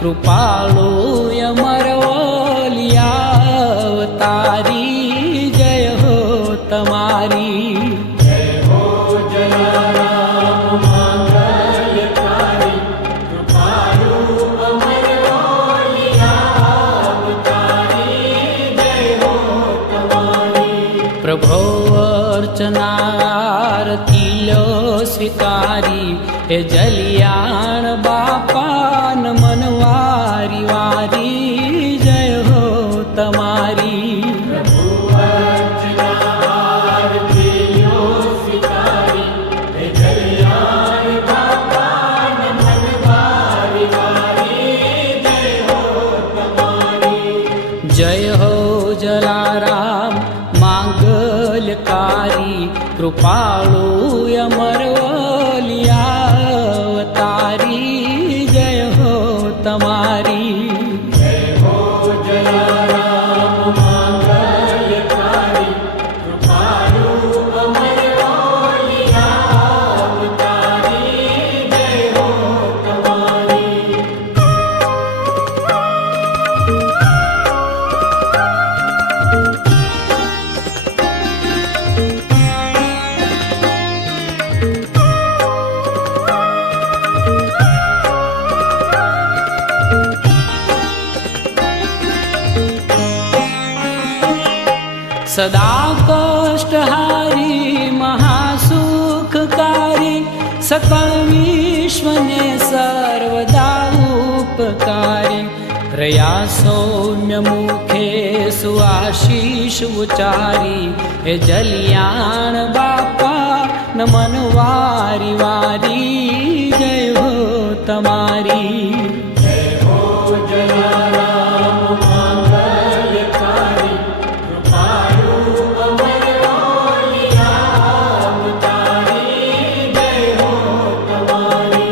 कृपाळु अमरवलियावतारी जय हो तमारी। प्रभो अर्चनारती लो स्वीकारी हे जलियाण बापान मनवारी वारी जय हो तमारी। प्रभु अर्चनारती लो स्वीकारी हे जलियाण बापान मनवारी वारी जय हो तमारी। जय हो जलाराम मांगल्यकारी कृपाळु अमरवलियावतारी जय हो तमारी। जय हो जलाराम मांगल्यकारी कृपाळु अमरवलियावतारी जय हो तमारी। सदा कष्टहारी महासुखकारी सकल विश्वने सर्वदा उपकारी। रया सौम्य मुखे सुआशीष उचारी हे जलियाण बापा नमन वारी वारी जय हो तमारी। जय हो जलाराम मांगल्यकारी कृपाळु अमरवलियावतारी जय हो तमारी।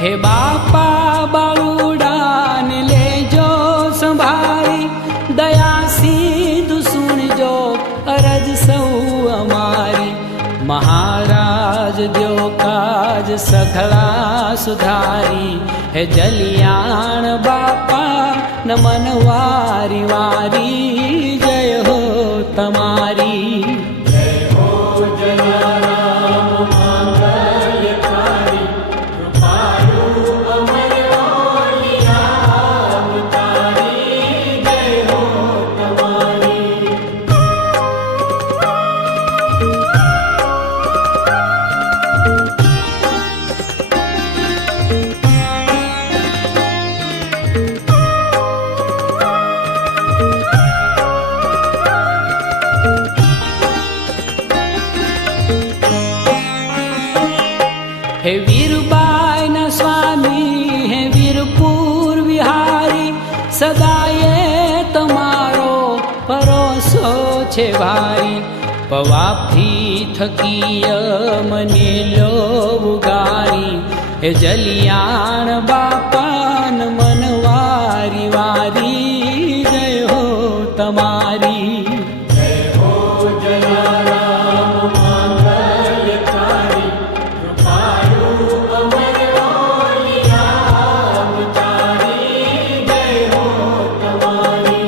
हे बापा बाळुडान लेजो संभारी दया सिधु सुनजो अरज सौ अमारी। महाराज द्यो काज सघला सुधारी हे जलियाण बापा नमन वारी वारी जय हो तमारी। जय हो जलाराम मांगल्यकारी कृपाळु अमरवलियावतारी जय हो तमारी। हे वीरबाई न स्वामी हे वीरपुर विहारी सदा ये तमारो परोसो छे भारी। पवापथी थकी मने लो उगारी हे जलियाण बापान मन वारी वारी जय हो तमारी। जय हो जलाराम मांगल्यकारी कृपाळु अमरवलियावतारी जय हो तमारी।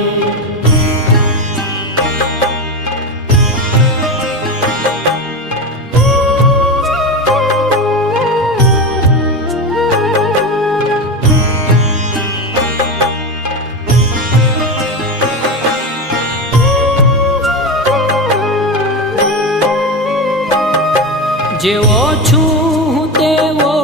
जेवो छूं तेवो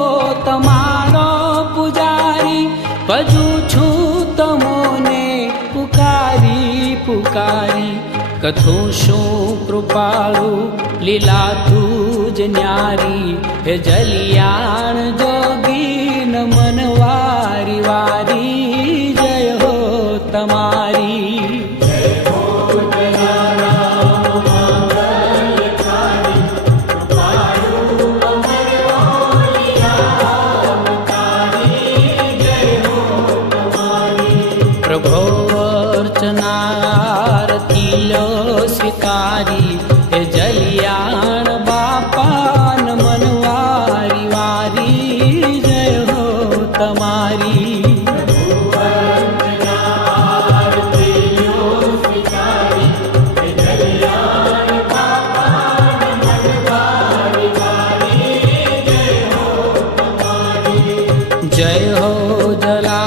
तमारो पुजारी भजू छूं तमोने पुकारी पुकारी। कथू शूं कृपाळु लीला तुज न्यारी हे जलियाण जोगी नमन वारी वारी जय हो तमारी। जय हो जलाराम मांगल्यकारी कृपाळु जय हो जलाराम।